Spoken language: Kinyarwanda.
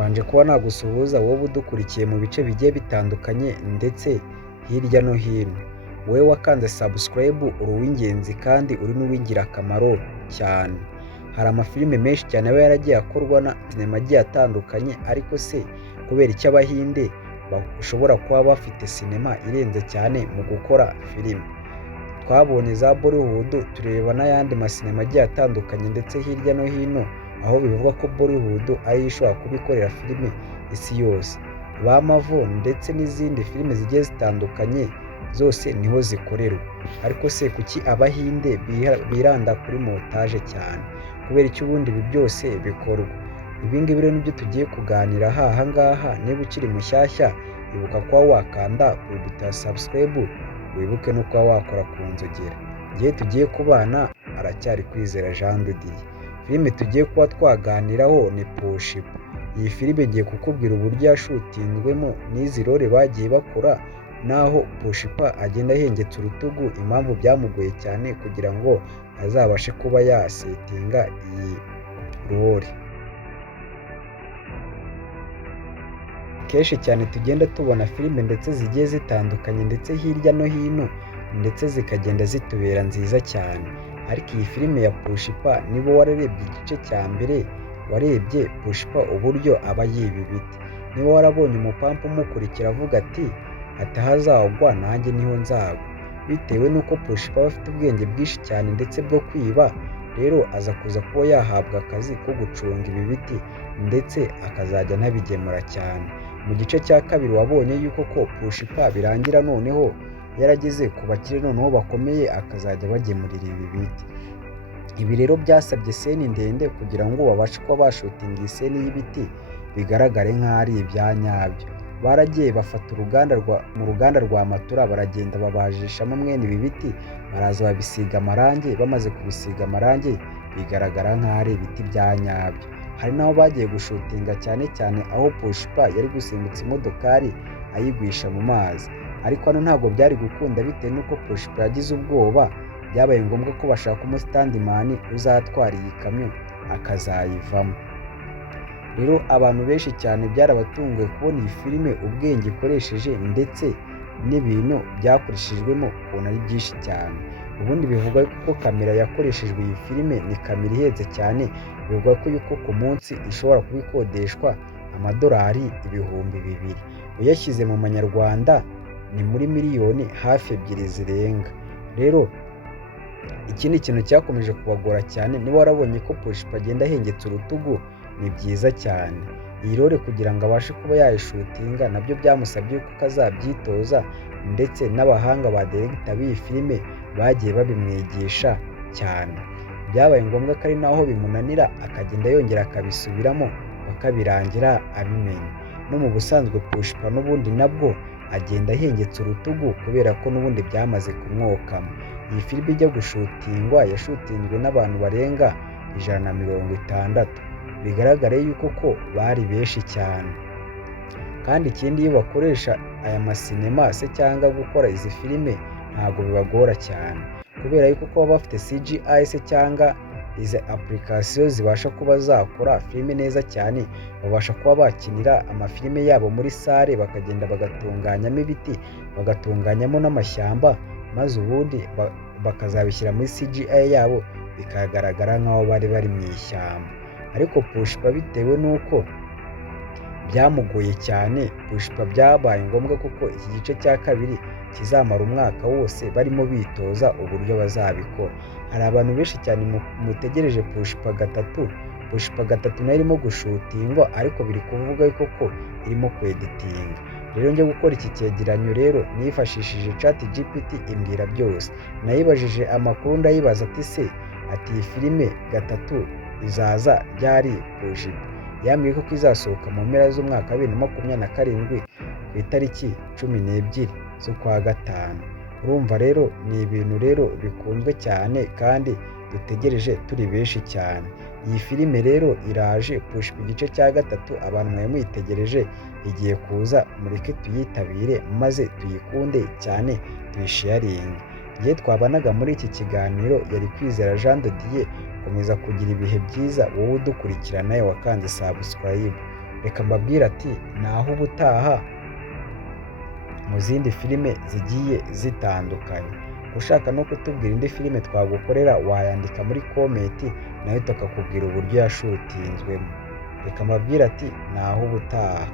mbanje kuba nagusuhuza wowe udukurikiye mu bice bigiye bitandukanye ndetse hirya no hino. Wowe wakanze subscribe uri uw'ingenzi kandi uri n'uw'ingirakamaro cyane. Hari amafilime menshi cyane aba yaragiye akorwa na sinema agiye atandukanye, ariko se kubera iki Abahinde bashobora kuba bafite sinema irenze cyane mu gukora filime? Twabonye za Bollywood, tureba n'ayandi masinema agiye atandukanye ndetse hirya no hino, aho bivugwa ko Bollywood ariyo ishobora kuba ikorera filime isi yose. Ba Marvel ndetse n'izindi filime zigiye zitandukanye zose niho zikorerwa. Ariko se kuki Abahinde biranda kuri montage cyane? Kubera iki ubundi ibi byose bikorwa? Ibi ngibi rero nibyo tugiye kuganira aha ngaha. Niba ukiri mushyashya, ibuka kuba wakanda ku buto ya subscribe, wibuke no kuba wakora ku nzogera. Igihe tugiye kubana aracyari Kwizera Jean de Dieu. Filime tugiye kuba twaganiraho ni Pushpa. Iyi filime ngiye kukubwira uburyo yashutingwemo n'izi role bagiye bakora, naho Pushpa agenda ahengetse urutugu, impamvu byamugoye cyane kugira ngo azabashe kuba yasetinga iyi role. Kenshi cyane tugenda tubona filime ndetse zigiye zitandukanye ndetse hirya no hino, ndetse zikagenda zitubera nziza cyane. Ariko iyi filime ya Pushpa, niba wararebye igice cya mbere, warebye Pushpa uburyo aba yiba ibiti. Niba warabonye umupampa umukurikira avuga ati atahazagwa nanjye niho nzagwa. Bitewe n'uko Pushpa aba afite ubwenge bwinshi cyane ndetse bwo kwiba, rero aza kuza kuba yahabwa akazi ko gucunga ibi biti ndetse akazajya anabigemura cyane. Mu gice cya kabiri wabonye yuko ko Pushpa birangira noneho yarageze ku bakire noneho bakomeye, akazajya bagemurira ibi biti. Ibi rero byasabye seni ndende kugira ngo babashe kuba bashutinga iyi seni y'ibiti bigaragare nk'aho ari ibya nyabyo. Baragiye bafata mu ruganda rwa Matura, baragenda babajishamo mwene ibi biti, baraza babisiga amarangi. Bamaze kubisiga amarangi bigaragara nk'aho ari ibiti bya nyabyo. Hari n'aho bagiye gushutinga cyane cyane aho Pushpa yari gusimbutsa imodokari ayigwisha mu mazi, ariko hano ntabwo byari gukunda bitewe n'uko Pushpa yagize ubwoba. Byabaye ngombwa ko bashaka umusitandimani uzatwara iyi kamyo akazayivamo. Rero abantu benshi cyane byarabatunguye kubona iyi filime ubwenge ikoresheje ndetse n'ibintu byakoreshejwemo ukuntu ari byinshi cyane. Ubundi bivugwa ko kamera yakoreshejwe iyi filime ni kamera ihenze cyane. Bivugwa ko yuko ku munsi ishobora kuba ikodeshwa amadolari 2,000. Uyashyize mu manyarwanda ni muri miliyoni hafi 2 zirenga. Rero iki ni ikintu cyakomeje kubagora cyane. Niba warabonye ko Pushpa agenda ahengetse urutugu, ni byiza cyane. Iyi role kugira ngo abashe kuba yayishutinga nabyo byamusabye ko azabyitoza, ndetse n'abahanga ba director b'iyi filime bagiye babimwigisha cyane. Byabaye ngombwa ko ari naho bimunanira akagenda yongera akabisubiramo bakabirangira abimenye. No mu busanzwe Pushpa n'ubundi nabwo agenda ahengetse urutugu kubera ko n'ubundi byamaze kumwokama. Iyi filime ijya gushutingwa yashutinzwe n'abantu barenga 160. Bigaragare yuko ko bari benshi cyane. Kandi ikindi, iyo bakoresha aya masinema se cyangwa gukora izi filime ntabwo bibagora cyane, kubera yuko baba bafite CGI se cyangwa izi application zibasha kuba zakora filime neza cyane. Babasha kuba bakinira amafilime yabo muri sale, bakagenda bagatunganyamo ibiti, bagatunganyamo n'amashyamba, maze ubundi bakazabishyira muri CGI yabo bikagaragara nk'aho bari mu ishyamba. Ariko Pushpa bitewe n'uko byamugoye cyane, Pushpa byabaye ngombwa kuko iki gice cya kabiri kizamara umwaka wose barimo bitoza uburyo bazabikora. Hari abantu benshi cyane mutegereje Pushpa 3. Pushpa 3 nayo irimo gushutingwa, ariko biri kuvuga yuko ko irimo kweditinga. Rero njye gukora iki cyegeranyo rero nifashishije ChatGPT imbwira byose. Nayibajije amakuru ndayibaza ati se iyi filime 3 izaza ryari Pushpa? Yambwiye ko izasohoka mu mpera z'umwaka wa 2027 ku itariki 12 z'ukwa gatanu. Urumva rero ni ibintu rero bikunzwe cyane kandi dutegereje turi benshi cyane. Iyi filime rero iraje, Pushpa igice cya 3, abantu mwe muyitegereje igiye kuza, mureke tuyitabire maze tuyikunde cyane, tuyisharinge. Igihe twabanaga muri iki kiganiro yari Kwizera Jean de Dieu. Komeza kugira ibihe byiza wowe udukurikirana wakanze subscribe. reka mbabwire ati naho ubutaha mu zindi filime zigiye zitandukanye. Ushaka no kutubwira indi filime twagukorera wayandika muri komenti nayo tukakubwira uburyo yashutinzwemo. Reka mbabwire ati naho ubutaha.